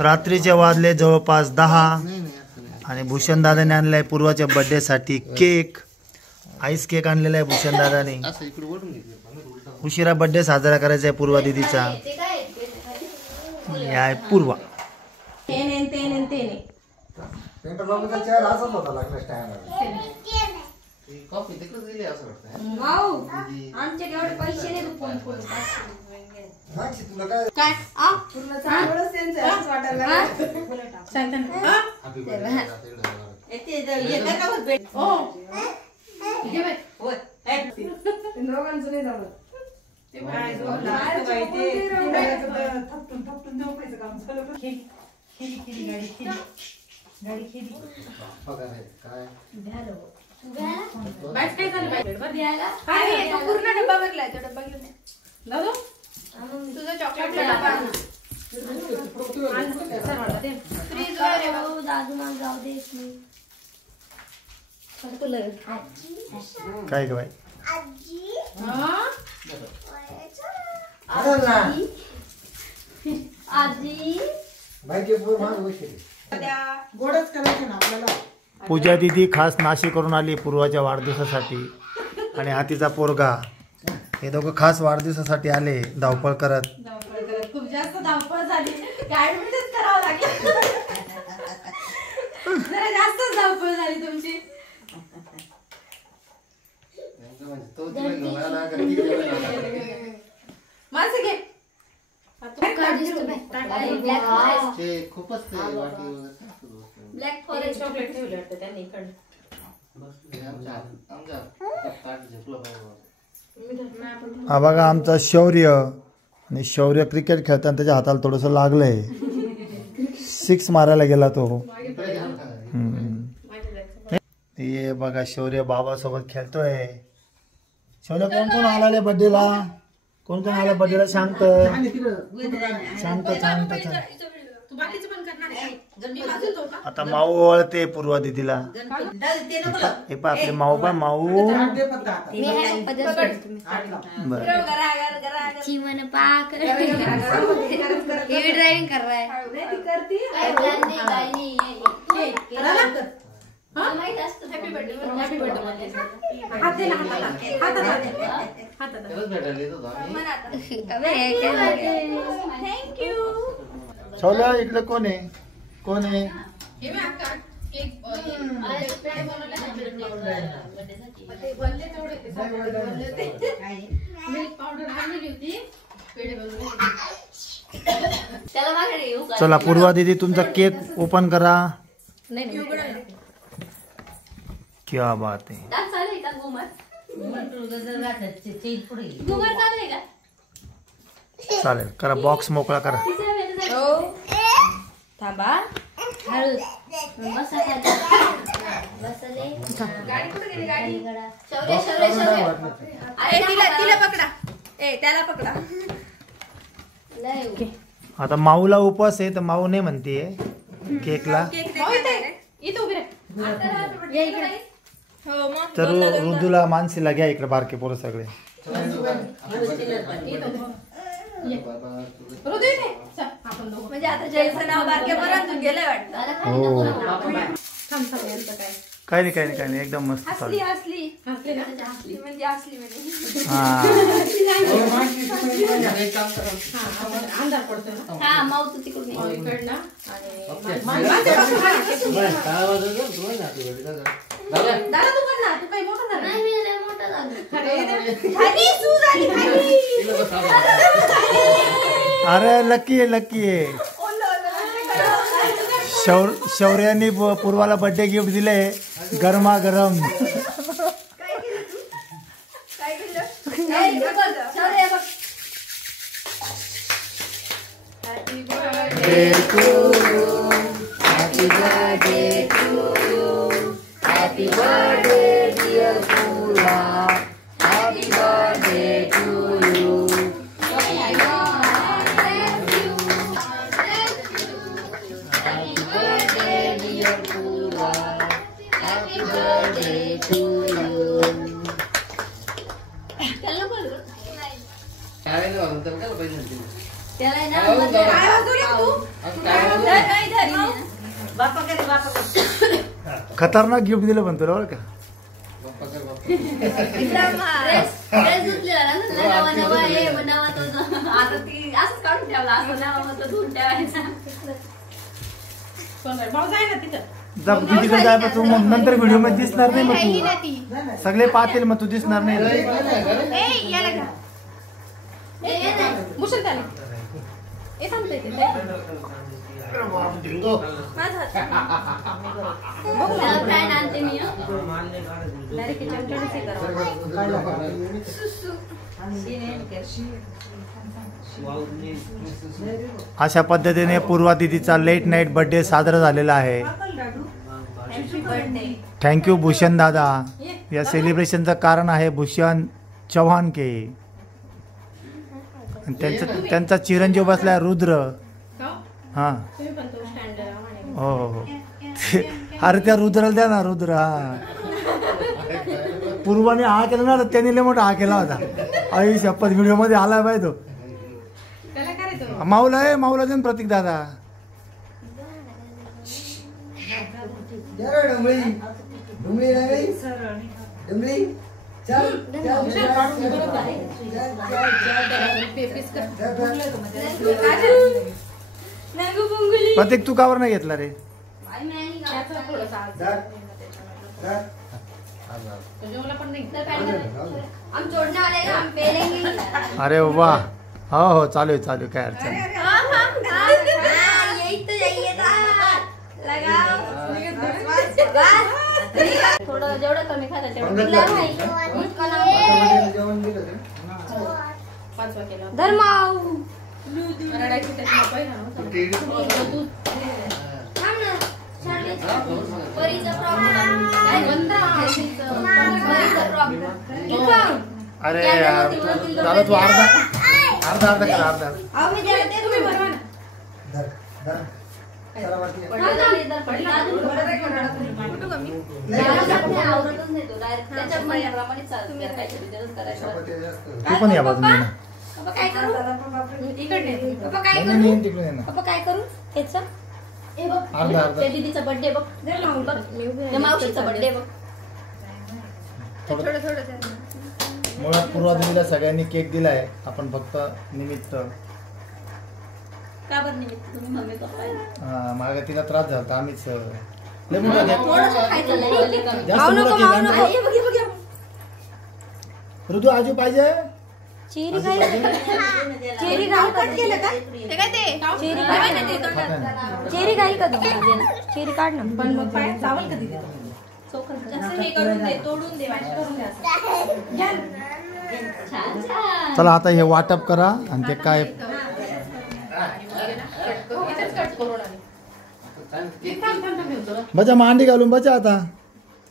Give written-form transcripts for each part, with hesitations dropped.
रात्रीचे वाजले जवळपास 10 आणि भूषण दादाने आणलाय पूर्वाच्या बर्थडे साठी केक. आईस केक आणलेला आहे भूषण दादाने. उशिरा बर्थडे साजरा करायचा आहे पूर्वा दीदीचा. आहे पूर्वा. कॉफी तिकडेच दिली असं वाटतं. आमच्या एवढे पैसे नाही तू फोन करू तुला काय काय आ पूर्ण चांगलंच त्यांचं असं वाटायला सांगता ना हॅपी बर्थडे येते येते का भेट ओ घे बाई होय दोघांचं नाही झालं ते काय थपटून झोपायचं काम झालं खेळी गाडी खेळी काय झालं बाईस काय झालं बाई वर द्यायला काय तो पूर्ण डब्बा भरलाय तो डब्बा घेऊन दादू तुझा चॉकलेट डब्बा फ्रीज वर आहे भाऊ दादू मला जाऊ दे काय ग बाई आजी गोडच करायचं ना आपल्याला. पूजा दीदी खास नाशिकवरून आली पूर्वाच्या वाढदिवसासाठी आणि हा तिचा पोरगा. हे दोघं खास वाढदिवसासाठी आले धावपळ करत. खूप जास्त धावपळ झाली ऍडमिटच करावं लागलं जरा जास्तच धावपळ झाली तुमची. माझं घे खूपच ब्लॅक फॉरेस्ट चॉकलेट ठेवले वाटतं त्यांनी इकडे. हा बघा आमचा शौर्य. आणि शौर्य क्रिकेट खेळताना त्याच्या हाताला थोडंसं लागलंय. 6 मारायला गेला तो. हे बघा शौर्य बाबासोबत खेळतोय. शौर्य कोण कोण आला बर्थडेला? कोण कोण आला बर्थडेला? शांत शांत शांत शांत. आता माऊ ओळते पूर्वा दीदीला. हे पा आपले माऊ पा माऊ. जीवन पाक ड्राइविंग कर रहा है हैप्पी बर्थडे थैंक यू. शौर्य इकडे कोण आहे? कोण आहे? चला पूर्वा दीदी तुमचा केक ओपन करा. क्या बात आहे. चालेल करा बॉक्स मोकळा करा. थांबा हळू बसा बसले गाडी कुठे गेली गाडी शौर्य शौर्य शौर्य तिला पकडा त्याला पकडा. आता माऊला उपवास आहे तर माऊ नाही म्हणते केकला. इथं उभी राह तर ऋदूला मानसीला घ्या इकडे बारके पोरं सगळे. म्हणजे आता जयचं नाव बारक्या पर्यंत गेलंय वाटतं. काही नाही काही नाही काही नाही एकदम मस्त हसली हसली हसली म्हणजे हसली म्हणजे हा माऊ तू तिकडून इकडनं दादा तू कर ना तू काही मोठा झाला नाही मी मोठा झाला. अरे लकी आहे लकी आहे. शौर्याने पूर्वाला बर्थडे गिफ्ट दिले गरमागरम. Happy birthday dear Pula. Happy birthday to you. Happy birthday dear Pula. Happy birthday to you. त्याला बोल. त्याला ना काय वाजवलं तू? खतरनाक गिफ्ट दिलं पण तुला बरं का. बाप्पा कर बाप्पा. ड्रेस धुतलेला ना, नवा नवा हे नवा तो आता ती असंच काढून ठेवला, असं नवा मग तो धुवून ठेवायचा. भाऊ जाय ना तिथं. जा दीदीकडे जाय पण तू मग नंतर व्हिडिओ मध्ये दिसणार नाही मग काही तू. नाही ती. सगळे पाहतील मग तू दिसणार नाही. ए, याला घ्या. ए, ये नाही. मुशल त्याला. ए, थांबते ते. माझा हात. त्याला फॅन आणते मी, हं. Direct याच्यावरच हे करावं. अशा पद्धतीने पूर्वा दीदीचा लेट नाईट बर्थडे साजरा झालेला आहे. Happy birthday. थँक्यू भूषण दादा. या सेलिब्रेशनचं कारण आहे भूषण चव्हाण के. आणि त्यांचा चिरंजीव बसलाय रुद्र. हा तुम्ही पण तो stand ला म्हणे. हो हो हो. अरे त्या रुद्राला द्या ना रुद्र. हा पूर्वाने हा केला ना तर त्याने लय मोठा हा केला होता. आई शपथ व्हिडिओ मध्ये आला पाहिजे तो. त्याला काय रे तो? माऊला आहे माऊला देऊन प्रतीक दादा. डुमळी डुमळी नाही डुमळी चल नागू पंगुली. प्रतीक तू कावर नाही घेतला रे. आई मी आणि गावाचा थोडासा आज. जेवला पण नाही. तर काय करायचं? हम छोड़ने वाले हैं, हम पेलेंगे. अरे वा हो हो चालू आहे चालू आहे, काय अडचण नाही. हाँ, यही तो चाहिए था. लगाओ. बस. थोडं जेवढं कमी खाता तेवढं दिला नाही. मुझको ना. जेवण दिलं पाचवा केला. धर्माऊ. रडायची त्याची पहिला नव्हता. थांब ना. शाळेचा परीचा प्रॉब्लेम. काय बंद आहे. परीचा प्रॉब्लेम. इथं. अरे यार दादा तू अर्धा अर्धा अर्धा कर अर्धा. अहो मी देते तुम्ही बनवा ना. धर धर चला वरती पडलं झाली तर पडलं. कुठं कमी? आवरतच नाही तो. डायरेक्ट त्याच्या प्रमाणे चालतं. काहीतरी जरूर करायचं. चपाती जास्त तू पण या बाजूने ना. पप्पा काय करू? इकडे. पप्पा काय नाही, करू? नाही, तिकडे नाही ना. पप्पा काय करू? हेचा? हे बघ. अर्धा, अर्धा. त्या दीदीचा बर्थडे बघ. बघ. त्या मावशीचा बर्थडे बघ. थोडं थोडं. मुळात पूर्वा दीदीला सगळ्यांनी केक दिलाय. आपण फक्त निमित्त का बरं निमित्त तुम्ही मम्मी पप्पा आहे? मागे तिला त्रास झाला होता, आम्हीच लय मोठा केक थोडंसं खायचं लय कमी. जास्त मोठा केक आणला. हे बघ, हे बघ, हे बघ. ऋतू आजू पाहिजे. चेरी घाल कट केलं का? ते काय ते? चेरी काय ना ते खाता तोंडात. ना. चेरी घाल का तुम्ही? चेरी काढ ना. पण मग पाय चावल कधी दे? असं हे करून दे, तोडून दे, वाटण करून दे असं. घ्या ना. छान छान. चला आता हे वाटप करा आणि ते काय इथेच कट करून आले. बचा मांडी घालून बचा आता.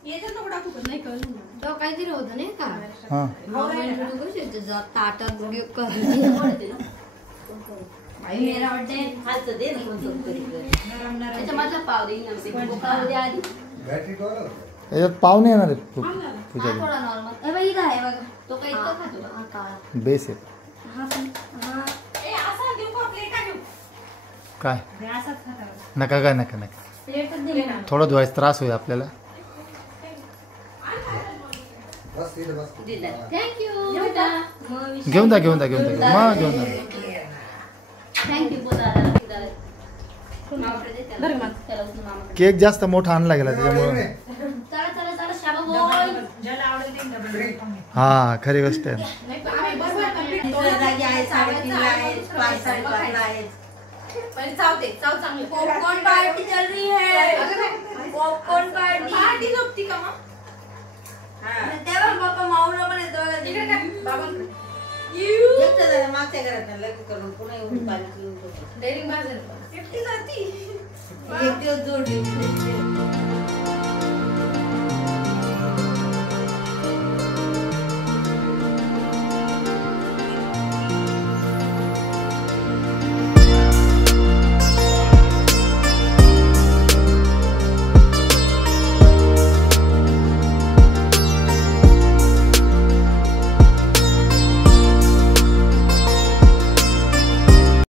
याच्यात नको टाकू पण नाही कळलं. तो काहीतरी होतं नाही का? हा ताटात व्हिडिओ कर. मेरा बर्थडे हालचं दे ना त्याच्या माझा पाव देईन ना. पाव दे आधी. बॅटरी कवर याच्यात पाव नाही येणार आहेत खूप हा तुझ्या थोडा नॉर्मल. ए बाई इथं आहे बघा. तो काही इतका खातो का? हा काळा. बेस आहे. हा पण हा. ए असा देऊ का प्लेट घेऊ? काय असाच खाता. नका काय नका नका प्लेटच दिली ना. थोडं धुवायचा त्रास होईल आपल्याला. बस इथे बस थँक्यू. घेऊन जा घेऊन जा घेऊन जा मग घेऊन जा. थँक्यू. केक जास्त मोठा आणला गेला त्याच्यामुळे. चला चला चला शाबा बोल. हा खरी गोष्ट आहे. पॉपकॉर्न पार्टी चल रही है. पॉपकॉर्न पार्टी झोपती का मग? तेव्हा बाप्पा माऊला पण येतो. डेअरिंग बाजार एकटी जाती. एक दिवस जोडली.